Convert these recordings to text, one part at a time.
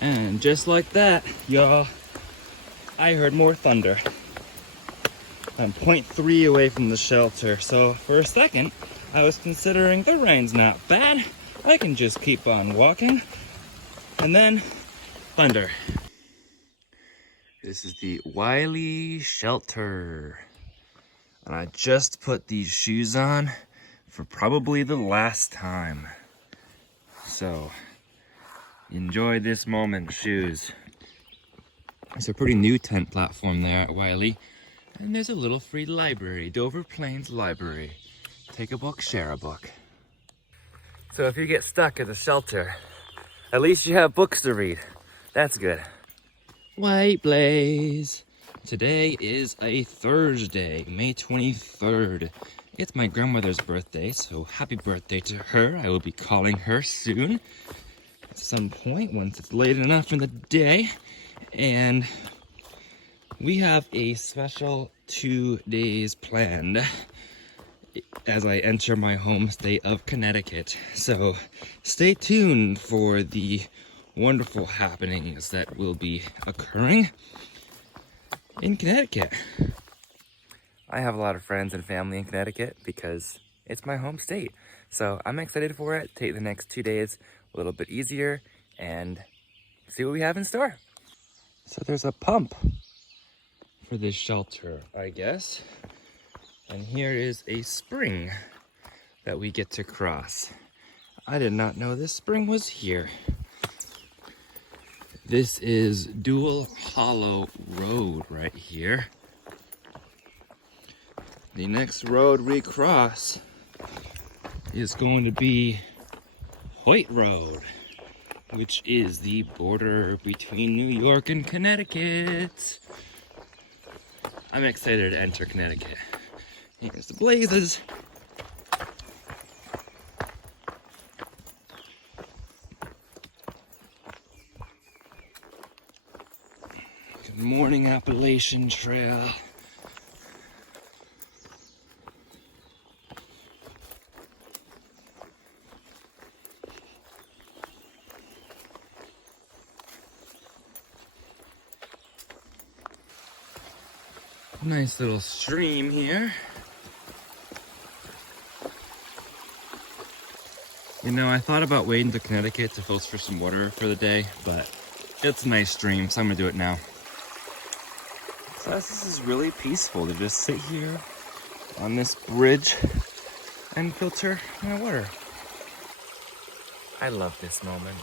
And just like that, y'all, I heard more thunder. I'm 0.3 away from the shelter, so for a second, I was considering the rain's not bad. I can just keep on walking. And then, thunder. This is the Wiley shelter. And I just put these shoes on for probably the last time. So, enjoy this moment, shoes. It's a pretty new tent platform there at Wiley. And there's a little free library, Dover Plains Library. Take a book, share a book. So if you get stuck at the shelter, at least you have books to read. That's good. White Blaze. Today is a Thursday, May 23rd. It's my grandmother's birthday, so happy birthday to her. I will be calling her soon at some point once it's late enough in the day. And we have a special 2 days planned as I enter my home state of Connecticut. So stay tuned for the wonderful happenings that will be occurring in Connecticut. I have a lot of friends and family in Connecticut because it's my home state. So I'm excited for it. Take the next 2 days a little bit easier and see what we have in store. So there's a pump for this shelter, I guess. And here is a spring that we get to cross. I did not know this spring was here. This is Dual Hollow Road right here. The next road we cross is going to be Hoyt Road, which is the border between New York and Connecticut. I'm excited to enter Connecticut. Here's the blazes. Good morning, Appalachian Trail. Nice little stream here. You know, I thought about wading to Connecticut to filter for some water for the day, but it's a nice stream, so I'm gonna do it now. So this is really peaceful to just sit here on this bridge and filter my water. I love this moment.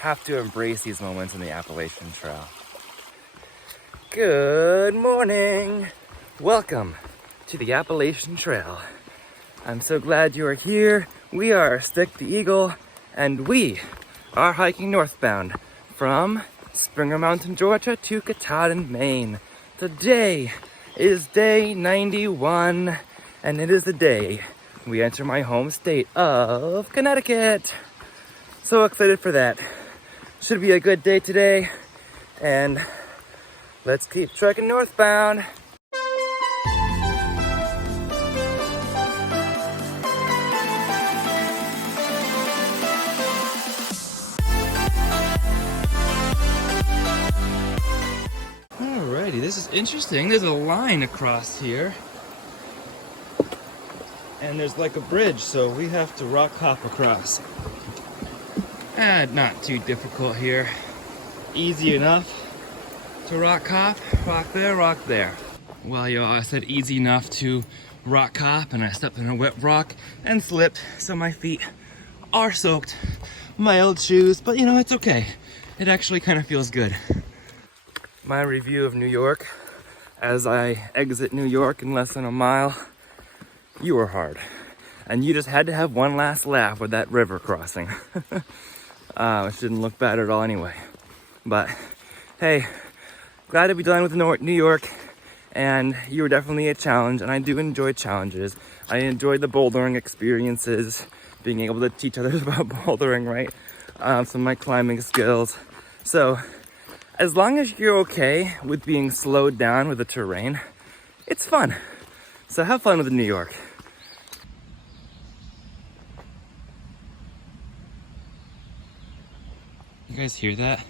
Have to embrace these moments in the Appalachian Trail. Good morning. Welcome to the Appalachian Trail. I'm so glad you are here. We are Stick the Eagle, and we are hiking northbound from Springer Mountain, Georgia to Katahdin, Maine. Today is day 91, and it is the day we enter my home state of Connecticut. So excited for that. Should be a good day today, and let's keep trekking northbound. Alrighty, this is interesting. There's a line across here. And there's like a bridge, so we have to rock hop across. Not too difficult here. Easy enough to rock hop, rock there. Well, y'all, I said easy enough to rock hop, and I stepped in a wet rock and slipped, so my feet are soaked. My old shoes, but you know, it's okay. It actually kind of feels good. My review of New York, as I exit New York in less than a mile, you were hard. And you just had to have one last laugh with that river crossing. Which didn't look bad at all anyway. But, hey, glad to be done with New York. And you were definitely a challenge, and I do enjoy challenges. I enjoyed the bouldering experiences, being able to teach others about bouldering, right? Some of my climbing skills. So, as long as you're okay with being slowed down with the terrain, it's fun. So have fun with New York. You guys hear that?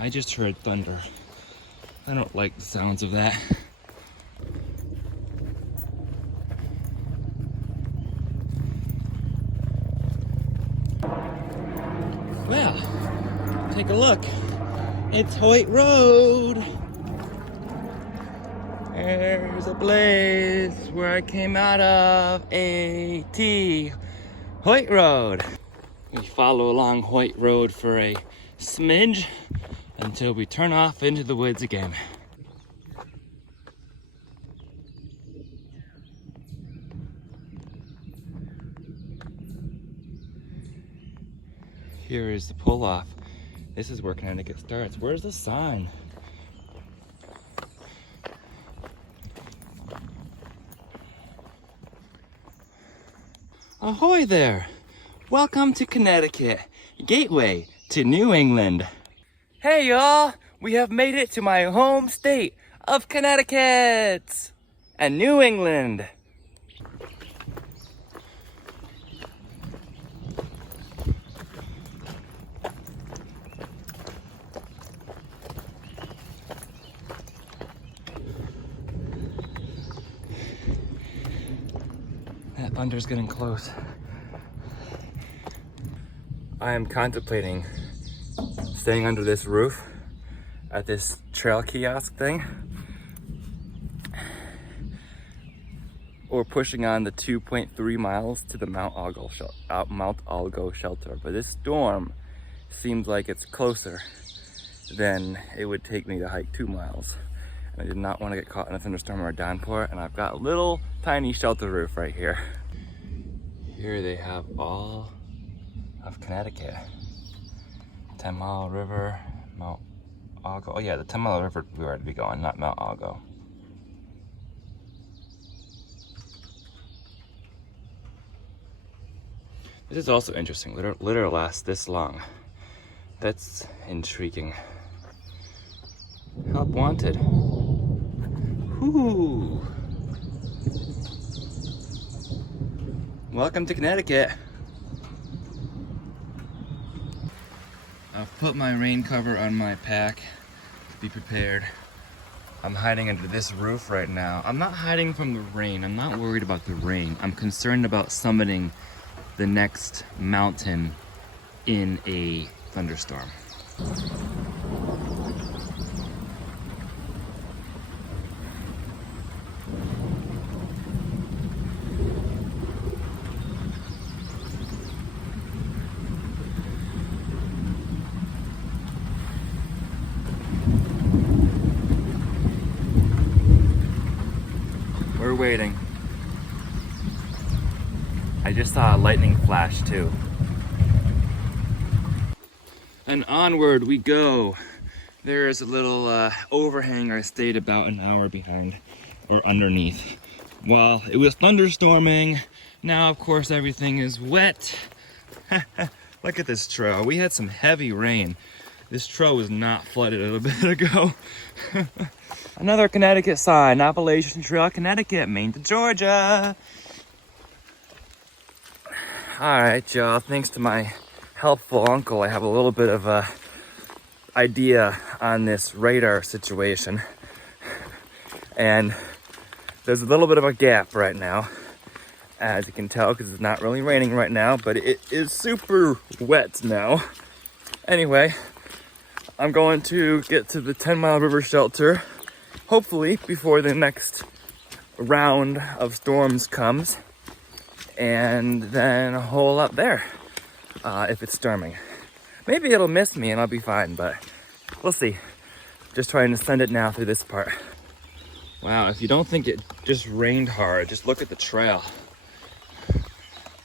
I just heard thunder. I don't like the sounds of that. Well, take a look. It's Hoyt Road. There's a place where I came out of. A.T. Hoyt Road. We follow along Hoyt Road for a smidge until we turn off into the woods again. Here is the pull-off. This is where Connecticut starts. Where's the sign? Ahoy there! Welcome to Connecticut, gateway to New England. Hey y'all! We have made it to my home state of Connecticut and New England. That thunder's getting close. I am contemplating staying under this roof at this trail kiosk thing, or pushing on the 2.3 miles to the Mount Algo shelter. But this storm seems like it's closer than it would take me to hike 2 miles. And I did not want to get caught in a thunderstorm or a downpour, and I've got a little tiny shelter roof right here. Here they have all of Connecticut. 10 Mile River, Mount Algo. Oh yeah, the 10 Mile River we were to be going, not Mount Algo. This is also interesting. Litter lasts this long. That's intriguing. Help wanted. Whoo! Welcome to Connecticut. I've put my rain cover on my pack. Be prepared. I'm hiding under this roof right now. I'm not hiding from the rain. I'm not worried about the rain. I'm concerned about summiting the next mountain in a thunderstorm. We're waiting. I just saw a lightning flash too. And onward we go. There's a little overhang I stayed about an hour behind or underneath. While it was thunderstorming, now of course everything is wet. Look at this trail. We had some heavy rain. This trail was not flooded a little bit ago. Another Connecticut sign, Appalachian Trail, Connecticut, Maine to Georgia. All right, y'all, thanks to my helpful uncle, I have a little bit of a idea on this radar situation. And there's a little bit of a gap right now, as you can tell, because it's not really raining right now, but it is super wet now. Anyway, I'm going to get to the 10 Mile River shelter, hopefully before the next round of storms comes, and then hole up there if it's storming. Maybe it'll miss me and I'll be fine, but we'll see. Just trying to send it now through this part. Wow, if you don't think it just rained hard, just look at the trail.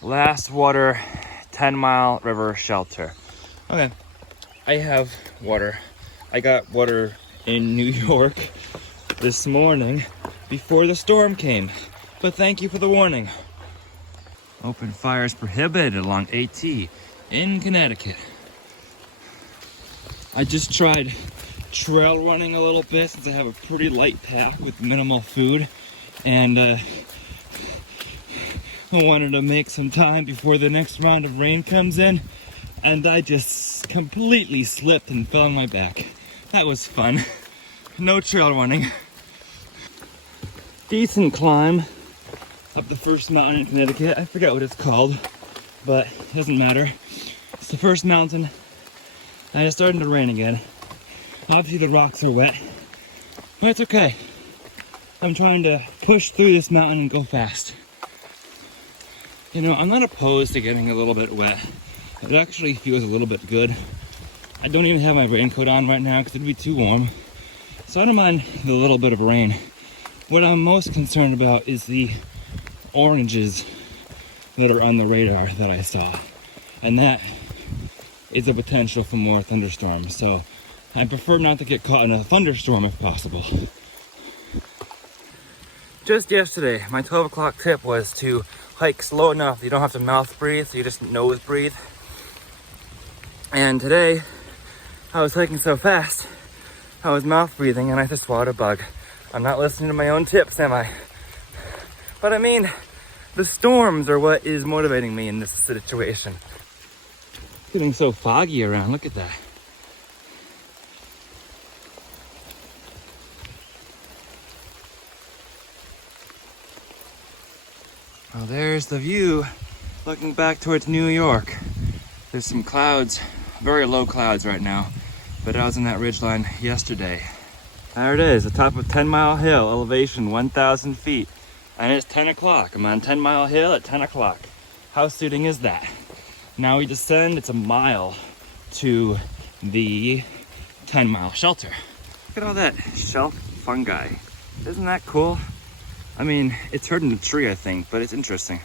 Last water, 10 Mile River shelter. Okay, I have water. I got water in New York this morning before the storm came, but thank you for the warning. Open fires prohibited along AT in Connecticut. I just tried trail running a little bit since I have a pretty light pack with minimal food, and I wanted to make some time before the next round of rain comes in, and I just completely slipped and fell on my back. That was fun. No trail running. Decent climb up the first mountain in Connecticut. I forget what it's called, but it doesn't matter. It's the first mountain, and it's starting to rain again. Obviously the rocks are wet, but it's okay. I'm trying to push through this mountain and go fast. You know, I'm not opposed to getting a little bit wet. It actually feels a little bit good. I don't even have my raincoat on right now because it'd be too warm. So I don't mind the little bit of rain. What I'm most concerned about is the oranges that are on the radar that I saw. And that is a potential for more thunderstorms. So I prefer not to get caught in a thunderstorm if possible. Just yesterday, my 12 o'clock tip was to hike slow enough you don't have to mouth breathe, so you just nose breathe. And today, I was hiking so fast, I was mouth breathing and I just swallowed a bug. I'm not listening to my own tips, am I? But I mean, the storms are what is motivating me in this situation. It's getting so foggy around, look at that. Well, there's the view looking back towards New York. There's some clouds, very low clouds right now, but I was in that ridgeline yesterday. There it is, the top of 10 Mile Hill, elevation 1,000 feet. And it's 10 o'clock. I'm on 10 Mile Hill at 10 o'clock. How suiting is that? Now we descend, it's a mile to the 10 Mile shelter. Look at all that shelf fungi. Isn't that cool? I mean, it's hurting the tree, I think, but it's interesting.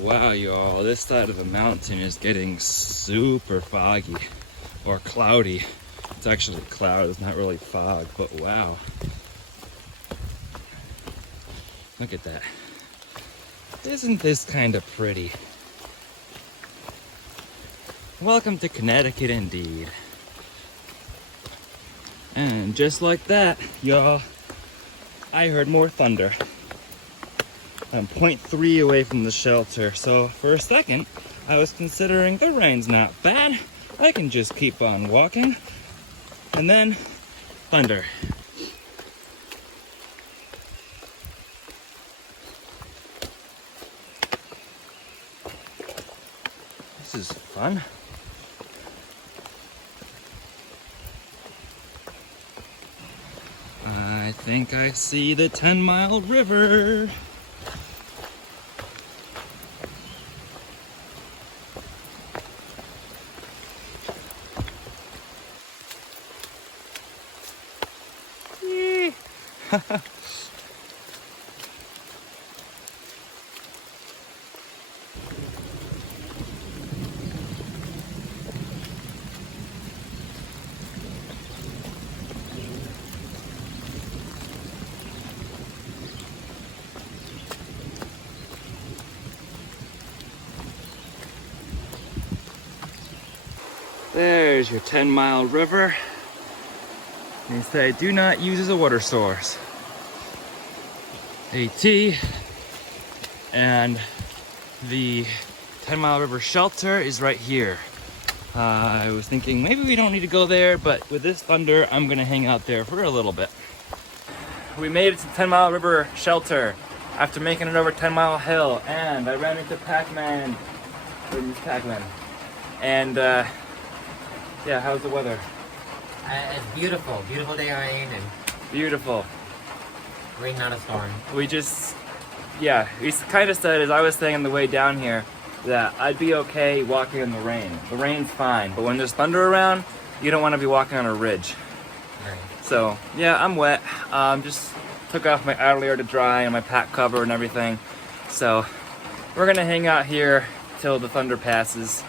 Wow, y'all, this side of the mountain is getting super foggy or cloudy. It's actually cloud, it's not really fog, but wow. Look at that. Isn't this kind of pretty? Welcome to Connecticut indeed. And just like that, y'all, I heard more thunder. I'm 0.3 away from the shelter, so for a second, I was considering the rain's not bad. I can just keep on walking. And then, thunder. This is fun. I think I see the 10 Mile River. There's your 10 Mile River. They say do not use as a water source. AT and the 10 Mile River shelter is right here. I was thinking maybe we don't need to go there, but with this thunder, I'm gonna hang out there for a little bit. We made it to 10 Mile River shelter after making it over 10 Mile Hill, and I ran into Pac-Man. Pac-Man. And yeah, how's the weather? It's beautiful. Beautiful day of rain and Beautiful. rain, not a storm. We kind of said, as I was saying on the way down here, that I'd be okay walking in the rain. The rain's fine, but when there's thunder around, you don't want to be walking on a ridge. Right. So, yeah, I'm wet. Just took off my outer layer to dry and my pack cover and everything. So, we're gonna hang out here till the thunder passes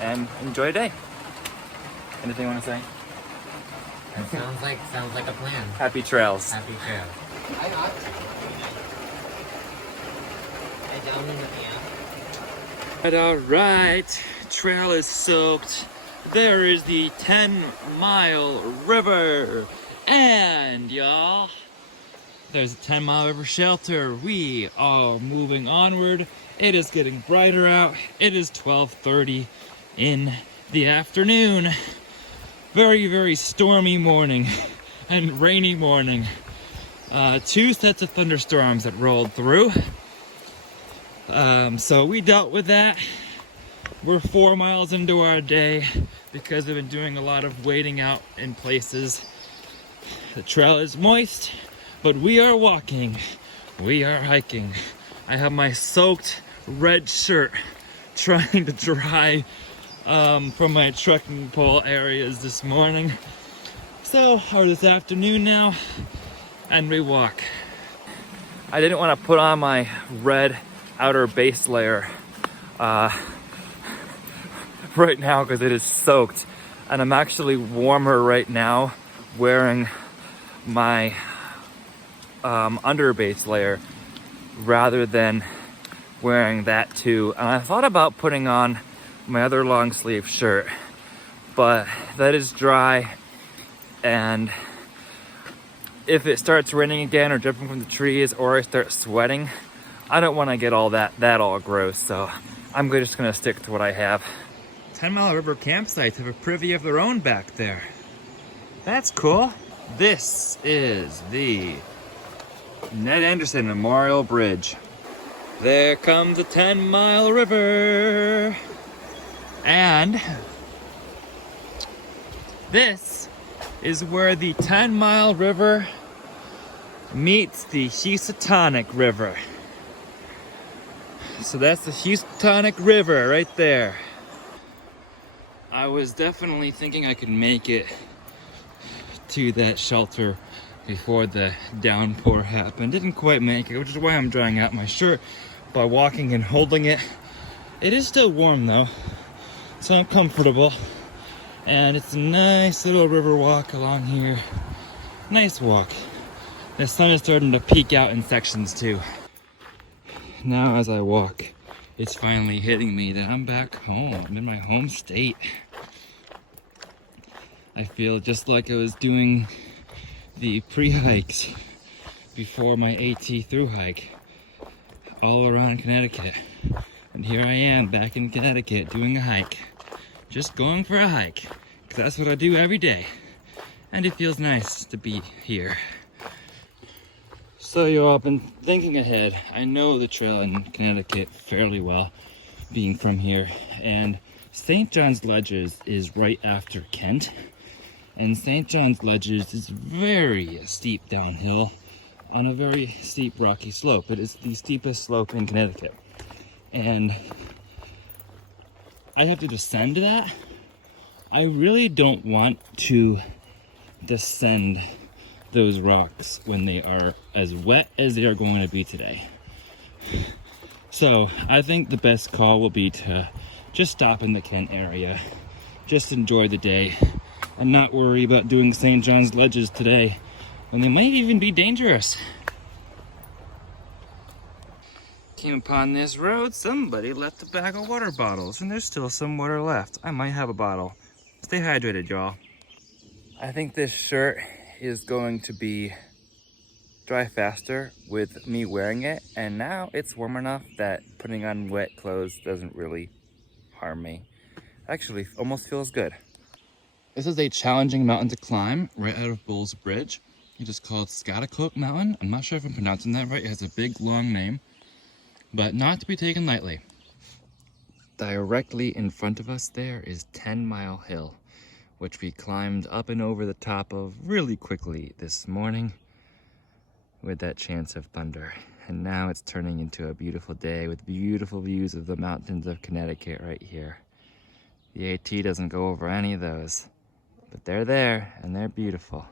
and enjoy a day. Anything you want to say? That sounds like a plan. Happy trails. Happy trail. I got you. All right, trail is soaked. There is the 10 Mile River. And y'all, there's a 10 Mile River shelter. We are moving onward. It is getting brighter out. It is 12:30 in the afternoon. very, very stormy morning and rainy morning. 2 sets of thunderstorms that rolled through. So we dealt with that. We're 4 miles into our day because I've been doing a lot of waiting out in places. The trail is moist, but we are walking. We are hiking. I have my soaked red shirt trying to dry from my trekking pole areas this morning. Or this afternoon now, and we walk. I didn't want to put on my red outer base layer right now because it is soaked, and I'm actually warmer right now wearing my under base layer rather than wearing that too. And I thought about putting on my other long sleeve shirt, but that is dry, and if it starts raining again or dripping from the trees or I start sweating, I don't want to get all that all gross, so I'm just gonna stick to what I have. 10 Mile River campsites have a privy of their own back there. That's cool. This is the Ned Anderson Memorial Bridge. There comes the 10 Mile River. And this is where the 10 Mile River meets the Housatonic River. So that's the Housatonic River right there. I was definitely thinking I could make it to that shelter before the downpour happened. Didn't quite make it, which is why I'm drying out my shirt by walking and holding it. It is still warm though, so I'm comfortable. And it's a nice little river walk along here. Nice walk. The sun is starting to peek out in sections too. Now as I walk, it's finally hitting me that I'm back home. I'm in my home state. I feel just like I was doing the pre-hikes before my AT Thru-Hike all around Connecticut. And here I am back in Connecticut doing a hike. Just going for a hike, because that's what I do every day. And it feels nice to be here. So y'all, I've been thinking ahead. I know the trail in Connecticut fairly well, being from here. And St. John's Ledges is right after Kent. And St. John's Ledges is very steep downhill on a very steep rocky slope. It is the steepest slope in Connecticut. And I have to descend that. I really don't want to descend those rocks when they are as wet as they are going to be today. So I think the best call will be to just stop in the Kent area, just enjoy the day, and not worry about doing St. John's Ledges today, when they might even be dangerous. Came upon this road, somebody left a bag of water bottles, and there's still some water left. I might have a bottle. Stay hydrated, y'all. I think this shirt is going to be dry faster with me wearing it, and now it's warm enough that putting on wet clothes doesn't really harm me. Actually, almost feels good. This is a challenging mountain to climb right out of Bull's Bridge. It is called Scotticoke Mountain. I'm not sure if I'm pronouncing that right. It has a big, long name, but not to be taken lightly. Directly in front of us there is 10 Mile Hill, which we climbed up and over the top of really quickly this morning with that chance of thunder. And now it's turning into a beautiful day with beautiful views of the mountains of Connecticut right here. The AT doesn't go over any of those, but they're there and they're beautiful.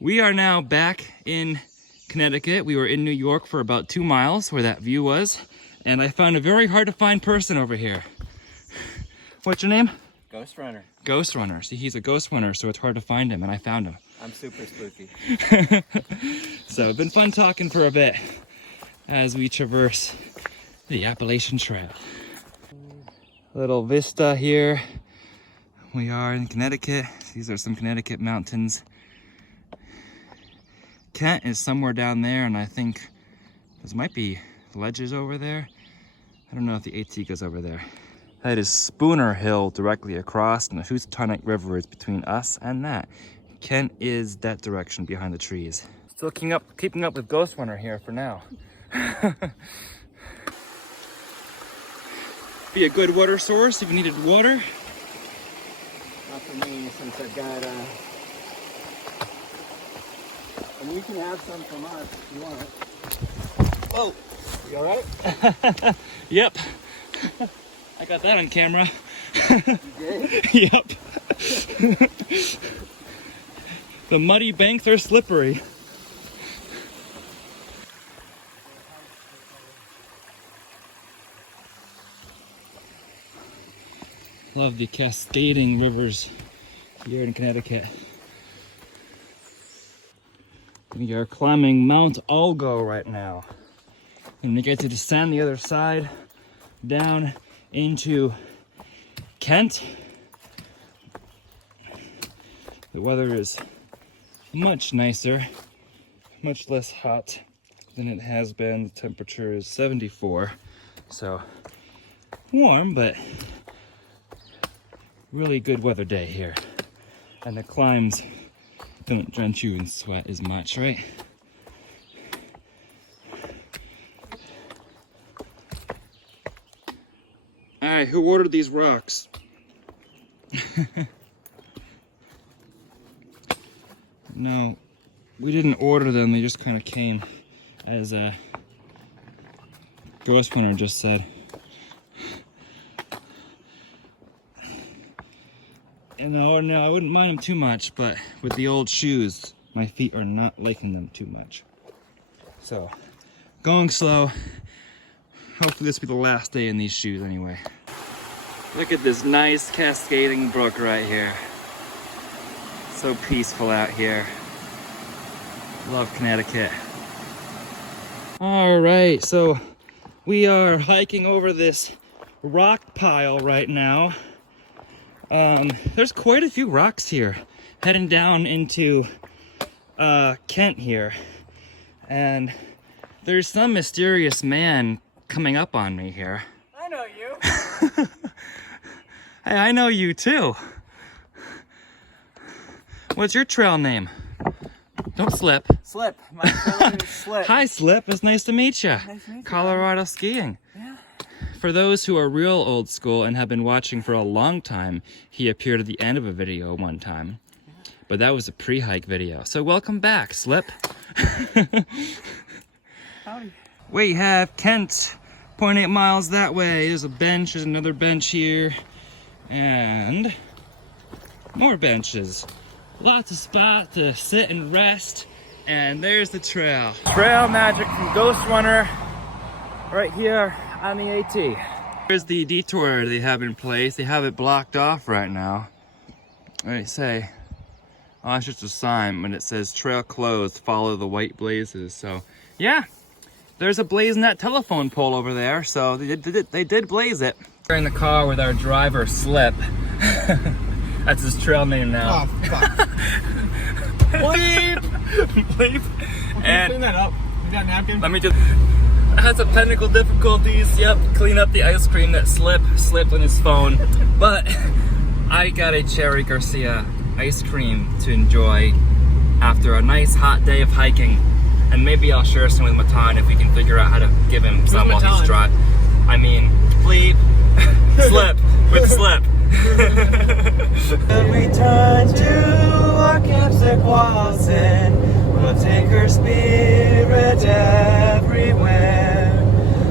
We are now back in Connecticut. We were in New York for about 2 miles where that view was, and I found a very hard to find person over here. What's your name? Ghost Runner. Ghost Runner. See, he's a ghost runner, so it's hard to find him, and I found him. I'm super spooky. So it's been fun talking for a bit as we traverse the Appalachian Trail. Little vista here. We are in Connecticut. These are some Connecticut mountains. Kent is somewhere down there, and I think those might be ledges over there. I don't know if the AT goes over there. That is Spooner Hill directly across, and the Housatonic River is between us and that. Kent is that direction behind the trees. Still keeping up with Ghost Runner here for now. Be a good water source if you needed water. Not for me, since I've got and you can have some from us if you want it. Whoa! You alright? Yep. I got that on camera. You did? Yep. The muddy banks are slippery. Love the cascading rivers here in Connecticut. We are climbing Mount Algo right now. And we get to descend the other side down into Kent. The weather is much nicer, much less hot than it has been. The temperature is 74, so warm, but really good weather day here. And the climbs don't drench you in sweat as much, right? All right, who ordered these rocks? No, we didn't order them. They just kind of came, as Ghost Runner just said. And no, I wouldn't mind them too much, but with the old shoes, my feet are not liking them too much. So, going slow. Hopefully this will be the last day in these shoes anyway. Look at this nice cascading brook right here. So peaceful out here. Love Connecticut. All right, so we are hiking over this rock pile right now. There's quite a few rocks here, heading down into Kent here. And there's some mysterious man coming up on me here. I know you. Hey, I know you too. What's your trail name? Don't slip. Slip. My trail name is Slip. Hi, Slip. It's nice to meet you. Nice to meet you. Colorado skiing. Yeah. For those who are real old school and have been watching for a long time, he appeared at the end of a video one time. But that was a pre-hike video. So welcome back, Slip. Howdy. We have Kent, 0.8 miles that way. There's a bench, there's another bench here. And more benches. Lots of spots to sit and rest. And there's the trail. Trail magic from Ghost Runner right here on the AT. Here's the detour they have in place. They have it blocked off right now. They say, oh, it's just a sign, but it says trail closed, follow the white blazes. So yeah, there's a blaze in that telephone pole over there. So they did blaze it. We're in the car with our driver, Slip. That's his trail name now. Oh, fuck. Bleep! Bleep. And clean that up. You got a napkin? Let me just... I had some technical difficulties. Yep, clean up the ice cream that slipped on his phone. But I got a Cherry Garcia ice cream to enjoy after a nice hot day of hiking. And maybe I'll share some with Matan if we can figure out how to give him some while he's driving. I mean, bleep, Slip, with Slip. Return to our Camp Sequoian. We'll take her spirit everywhere.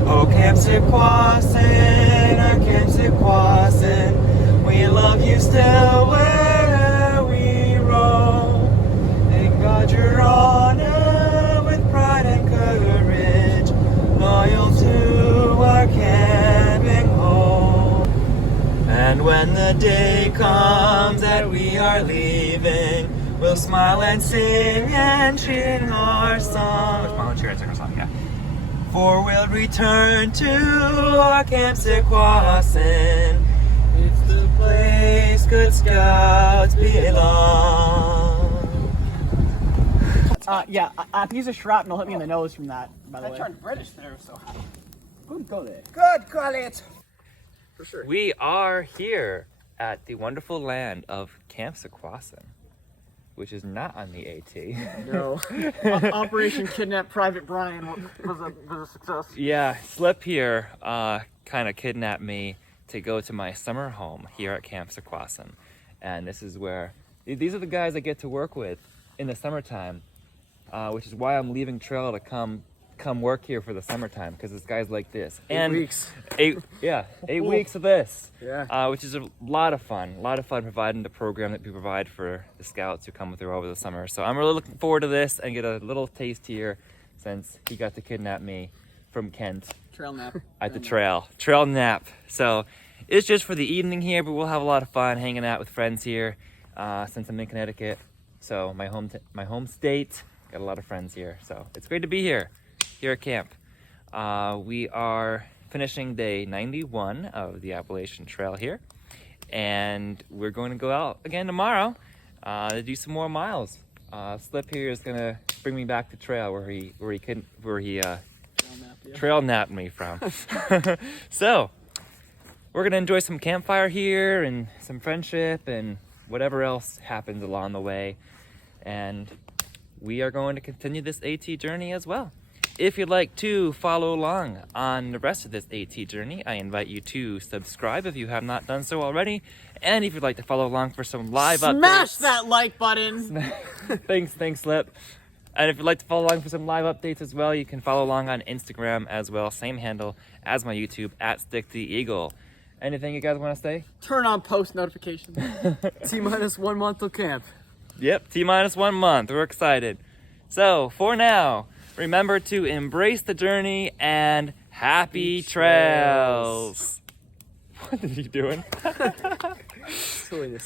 Oh, Camp Sequoian, our Camp Sequoian. We love you still wherever we roam. Thank God you're on it with pride and courage, loyal to our camping home. And when the day comes that we are leaving, we'll smile and sing and sing our song. Smile and cheer and sing our song, yeah. For we'll return to our Camp Sequoian. It's the place good scouts belong. Yeah, a piece of shrapnel hit me in the nose from that, by the way. I turned British there, so. Good call it. Good call it. For sure. We are here at the wonderful land of Camp Sequoia, which is not on the AT. No. Operation Kidnap Private Bryan was a success. Yeah, Slip here kind of kidnapped me to go to my summer home here at Camp Sequoia. And this is where, these are the guys I get to work with in the summertime, which is why I'm leaving trail to come work here for the summertime, because this guy's like this. 8 weeks. 8 weeks of this. Yeah. Which is a lot of fun providing the program that we provide for the scouts who come through over the summer. So I'm really looking forward to this and get a little taste here, since he got to kidnap me from Kent Trail nap. at the trail nap. So it's just for the evening here, but we'll have a lot of fun hanging out with friends here, since I'm in Connecticut. So my home state, got a lot of friends here. So it's great to be here at camp. We are finishing day 91 of the Appalachian Trail here, and we're going to go out again tomorrow to do some more miles. Slip here is gonna bring me back to trail where he trail napped me from. So we're gonna enjoy some campfire here and some friendship and whatever else happens along the way, and we are going to continue this AT journey as well. If you'd like to follow along on the rest of this AT journey, I invite you to subscribe if you have not done so already. And if you'd like to follow along for some live updates. Smash that like button! Thanks, Slip. And if you'd like to follow along for some live updates as well, you can follow along on Instagram as well. Same handle as my YouTube, @StickTheEagle. Anything you guys want to say? Turn on post notifications. T-minus 1 month till camp. Yep, T-minus 1 month. We're excited. So, for now, remember to embrace the journey and happy trails. What are you doing? Silliness.